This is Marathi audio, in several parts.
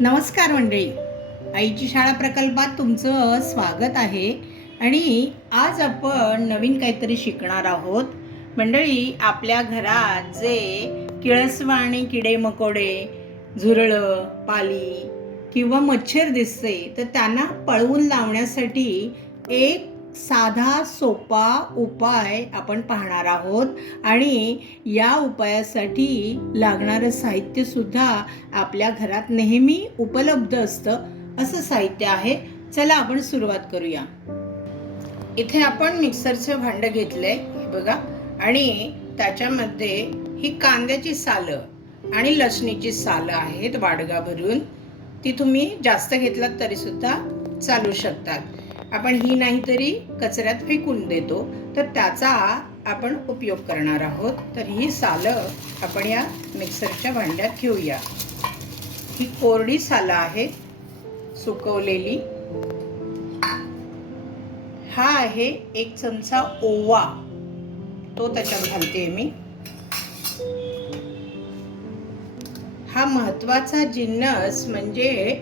नमस्कार मंडळी. आईची शाळा प्रकल्पात तुमचं स्वागत आहे आणि आज आपण नवीन काहीतरी शिकणार आहोत. मंडळी आपल्या घरात जे किळसवाणी किडे मकोडे झुरळं पाली किंवा मच्छर दिसते तर त्यांना पळवून लावण्यासाठी एक साधा सोपा उपाय आपण पाहणार आहोत. आणि या उपायासाठी लागणारं साहित्यसुद्धा आपल्या घरात नेहमी उपलब्ध असतं असं साहित्य आहे. चला आपण सुरुवात करूया. इथे आपण मिक्सरचं भांडं घेतलंय आहे बघा. आणि त्याच्यामध्ये ही कांद्याची सालं आणि लसणीची सालं आहेत वाडगा भरून ती तुम्ही जास्त घेतलात तरी सुद्धा चालू शकतात. आपण ही नाहीतरी कचऱ्यात फेकून देतो तर त्याचा आपण उपयोग करणार आहोत. तर ही सालं आपण या मिक्सरच्या भांड्यात घेऊया. ही कोरडी सालं आहे सुकवलेली. हा आहे एक चमचा ओवा. तो त्याच्यात घालते मी. हा महत्त्वाचा जिन्नस म्हणजे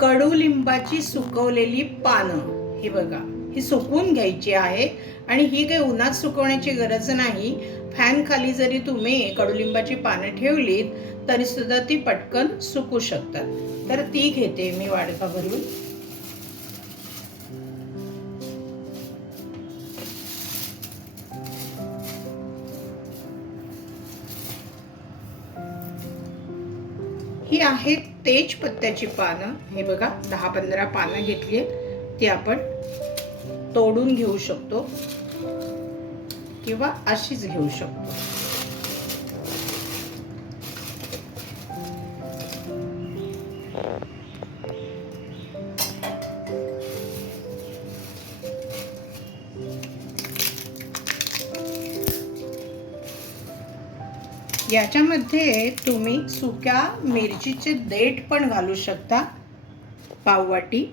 कडुलिंबाची सुकवलेली पानं. ही बघा ही सुकवून घ्यायची आहे आणि ही काही उन्हात सुकवण्याची गरज नाही. फॅन खाली जरी तुम्ही कडुलिंबाची पानं ठेवलीत तरी सुद्धा ती पटकन सुकू शकतात. तर ती घेते मी वाडका भरून ही आहेत तेजपत्त्याची पानं. हे बघा दहा पंधरा पानं घेतली ती आपण तोडून घेऊ शकतो किंवा अशीच घेऊ शकतो. याच्यामध्ये तुम्ही सुक्या मिरचीचे देठ पण घालू शकता पाववाटी.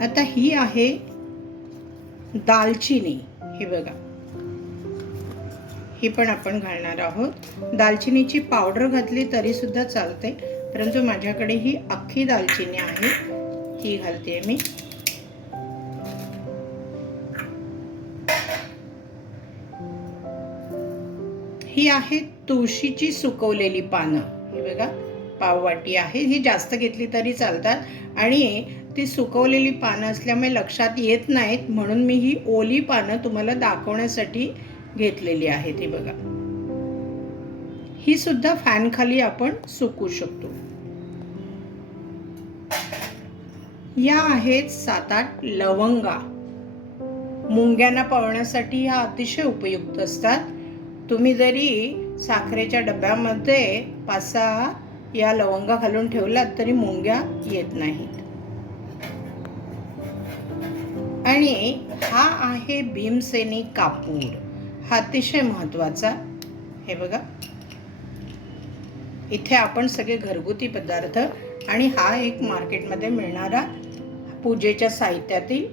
आता ही आहे दालचिनी. हे बघा. ही पण आपण घालणार आहोत. दालचिनीची पावडर घातली तरी सुद्धा चालते परंतु माझ्याकडे ही अख्खी दालचिनी आहे. ही घालते मी. ही आहे तुळशीची सुकवलेली पानं. ही बघा पाववाटी आहे. ही जास्त घेतली तरी चालतात. आणि ती सुकवलेली पानं असल्यामुळे लक्षात येत नाहीत म्हणून मी ही ओली पानं तुम्हाला दाखवण्यासाठी घेतलेली आहेत ही बघा. ही सुद्धा फॅन खाली आपण सुकू शकतो. या आहेत सात आठ लवंगा. मुंग्यांना पळण्यासाठी ह्या अतिशय उपयुक्त असतात. तुम्ही जरी साखरेच्या डब्यामध्ये पाच सहा या लवंगा घालून ठेवलात तरी मुंग्या येत नाहीत. आणि हा आहे भीमसेनी कापूर. हा अतिशय महत्त्वाचा हे बघा. इथे आपण सगळे घरगुती पदार्थ आणि हा एक मार्केटमध्ये मिळणारा पूजेच्या साहित्यातील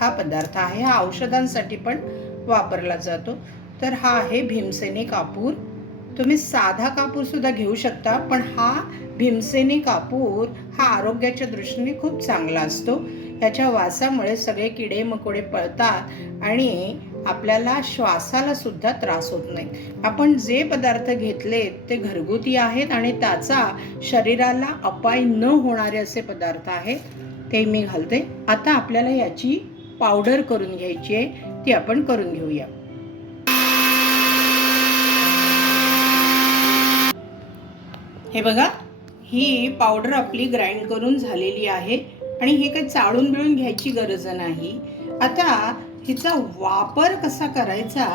हा पदार्थ आहे. हा औषधांसाठी पण वापरला जातो. तर हा आहे भीमसेनी कापूर. तुम्ही साधा कापूरसुद्धा घेऊ शकता पण हा भीमसेनी कापूर हा आरोग्याच्या दृष्टीने खूप चांगला असतो. त्याच्या वासामुळे सगळे किडे मकोडे पळतात आणि आपल्याला श्वासाला सुद्धा त्रास होत नाही. आपण जे पदार्थ घेतले ते घरगुती आहेत आणि त्याचा शरीराला अपाय न होणारे असे पदार्थ आहेत ते मी घालते. आता आपल्याला याची पावडर करून घ्यायची आहे ती आपण करून घेऊया. हे बघा ही पावडर आपली ग्राइंड करून झालेली आहे आणि हे काही चाळून बिळून घ्यायची गरज नाही. आता हिचा वापर कसा करायचा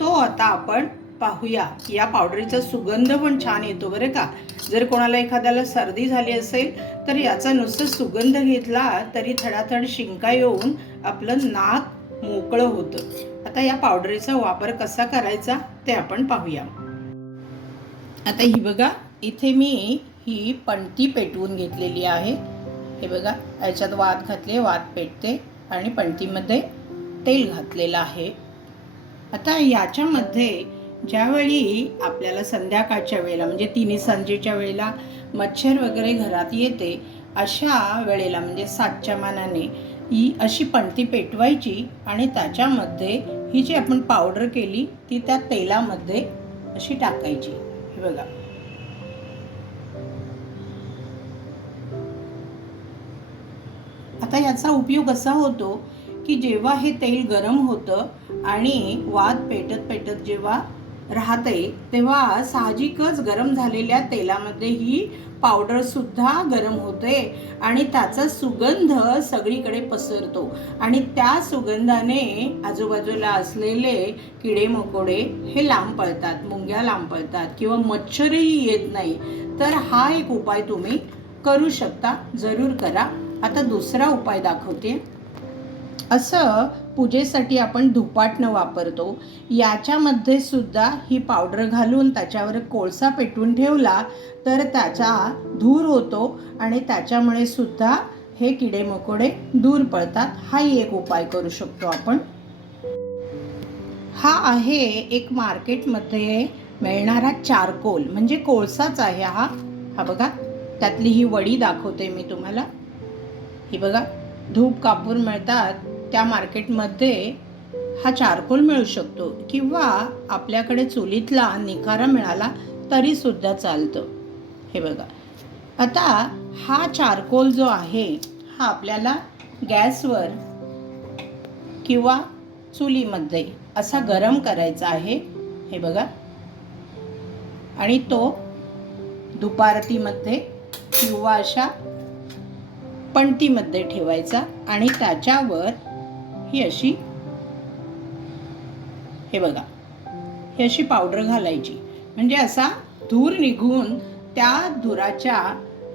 तो आता आपण पाहूया. या पावडरीचा सुगंध पण छान येतो बरं का. जर कोणाला एखाद्याला सर्दी झाली असेल तर याचा नुसतं सुगंध घेतला तरी थडाथड शिंका येऊन आपलं नाक मोकळं होतं. आता या पावडरीचा वापर कसा करायचा ते आपण पाहूया. आता ही बघा इथे मी ही पणती पेटवून घेतलेली आहे. हे बघा याच्यात वात घातले वात पेटते आणि पणतीमध्ये तेल घातलेलं आहे. आता याच्यामध्ये ज्यावेळी आपल्याला संध्याकाळच्या वेळेला म्हणजे तिन्ही संजेच्या वेळेला मच्छर वगैरे घरात येते अशा वेळेला म्हणजे सातच्या मानाने ही अशी पणती पेटवायची आणि त्याच्यामध्ये ही जी आपण पावडर केली ती त्या तेलामध्ये अशी टाकायची. हे बघा. आता याचा उपयोग असा होतो की जेव्हा हे तेल गरम होतं आणि वाद पेटत पेटत जेव्हा राहते तेव्हा साहजिकच गरम झालेल्या तेलामध्ये ही पावडरसुद्धा गरम होते आणि त्याचा सुगंध सगळीकडे पसरतो. आणि त्या सुगंधाने आजूबाजूला असलेले किडे मकोडे हे लांब पळतात मुंग्या लांब पळतात किंवा मच्छरही येत नाही. तर हा एक उपाय तुम्ही करू शकता. जरूर करा. आता दुसरा उपाय दाखवते. असं पूजेसाठी आपण धुपाटणं वापरतो. याच्यामध्ये सुद्धा ही पावडर घालून त्याच्यावर कोळसा पेटवून ठेवला तर त्याचा धूर होतो आणि त्याच्यामुळे सुद्धा हे किडे मकोडे दूर पळतात हाही एक उपाय करू शकतो आपण. हा आहे एक मार्केटमध्ये मिळणारा चारकोल म्हणजे कोळसाच आहे हा. हा बघा त्यातली ही वडी दाखवते मी तुम्हाला. ही बघा धूप कापूर मिळतात त्या मार्केटमध्ये हा चारकोल मिळू शकतो. किंवा आपल्याकडे चुलीतला निखारा मिळाला तरी सुद्धा चालतं. हे बघा. आता हा चारकोल जो आहे हा आपल्याला गॅसवर किंवा चुलीमध्ये असा गरम करायचा आहे. हे बघा. आणि तो दुपारतीमध्ये किंवा अशा पणतीमध्ये ठेवायचा आणि त्याच्यावर ही अशी हे बघा ही अशी पावडर घालायची. म्हणजे असा धूर निघून त्या धुराच्या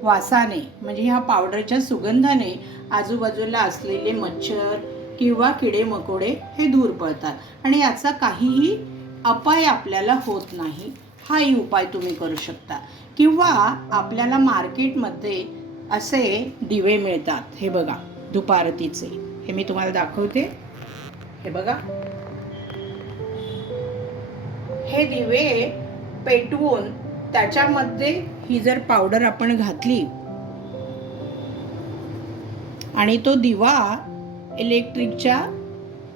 वासाने म्हणजे ह्या पावडरच्या सुगंधाने आजूबाजूला असलेले मच्छर किंवा किडे मकोडे हे दूर पळतात आणि याचा काहीही अपाय आपल्याला होत नाही. हाही उपाय तुम्ही करू शकता. किंवा आपल्याला मार्केटमध्ये असे दिवे मिळतात. हे बघा दुपारतीचे हे मी तुम्हाला दाखवते. हे बघा. हे दिवे पेटवून त्याच्यामध्ये ही जर पावडर आपण घातली आणि तो दिवा इलेक्ट्रिकच्या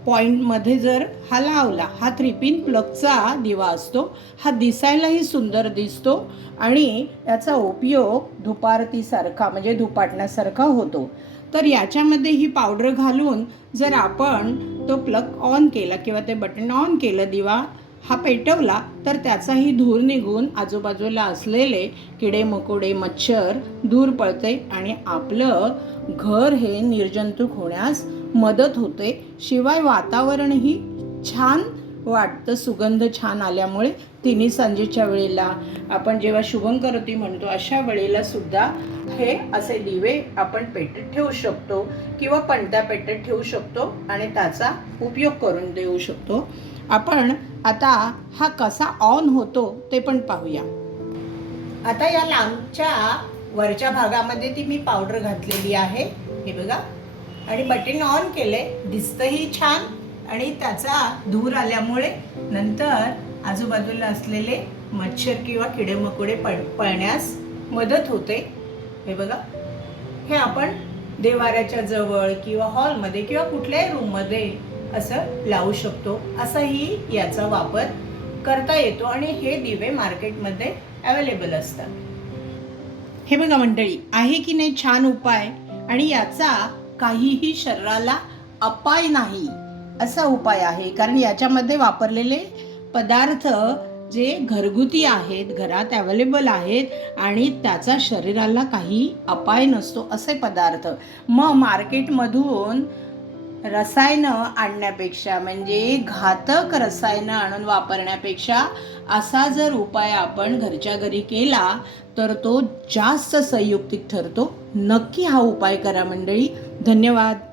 पॉईंटमध्ये जर हा लावला हा थ्री पिन प्लगचा दिवा असतो हा दिसायलाही सुंदर दिसतो आणि याचा उपयोग धुपारतीसारखा म्हणजे धुपाटण्यासारखा होतो. तर याच्यामध्ये ही पावडर घालून जर आपण तो प्लग ऑन केला किंवा ते बटन ऑन केलं दिवा हा पेटवला तर त्याचाही धूर निघून आजूबाजूला असलेले किडे मकोडे मच्छर दूर पळते आणि आपलं घर हे निर्जंतुक होण्यास मदत होते. शिवाय वातावरणही छान वाटतं. सुगंध छान आल्यामुळे तिन्ही सांजेच्या वेळेला. आपण जेव्हा शुभंकरोती म्हणतो अशा वेळेला सुद्धा हे असे दिवे आपण पेटत ठेवू शकतो किंवा पणत्या पेटत ठेवू शकतो आणि त्याचा उपयोग करून देऊ शकतो. आपण आता हा कसा ऑन होतो ते पण पाहूया. आता या लांबच्या वरच्या भागामध्ये ती मी पावडर घातलेली आहे. हे बघा. आणि बटन ऑन केले दिसतंही छान आणि त्याचा धूर आल्यामुळे नंतर आजूबाजूला असलेले मच्छर किंवा किडे मकोडे पळ पळण्यास मदत होते. हे बघा. हे आपण देवाऱ्याच्या जवळ किंवा हॉलमध्ये किंवा कुठल्याही रूममध्ये असं लावू शकतो. असाही याचा वापर करता येतो आणि हे दिवे मार्केटमध्ये अवेलेबल असतात. हे बघा मंडळी आहे की नाही छान उपाय आणि याचा काहीही शरीराला अपाय नाही असा उपाय आहे. कारण याच्यामध्ये वापरलेले पदार्थ जे घरगुती आहेत घरात अवेलेबल आहेत आणि त्याचा शरीराला काही अपाय नसतो असे पदार्थ. मग मार्केटमधून रसायनं आणण्यापेक्षा म्हणजे घातक रसायनं आणून वापरण्यापेक्षा असा जर उपाय आपण घरच्या घरी केला तर तो जास्त संयुक्तिक ठरतो. नक्की हा उपाय करा मंडळी. धन्यवाद.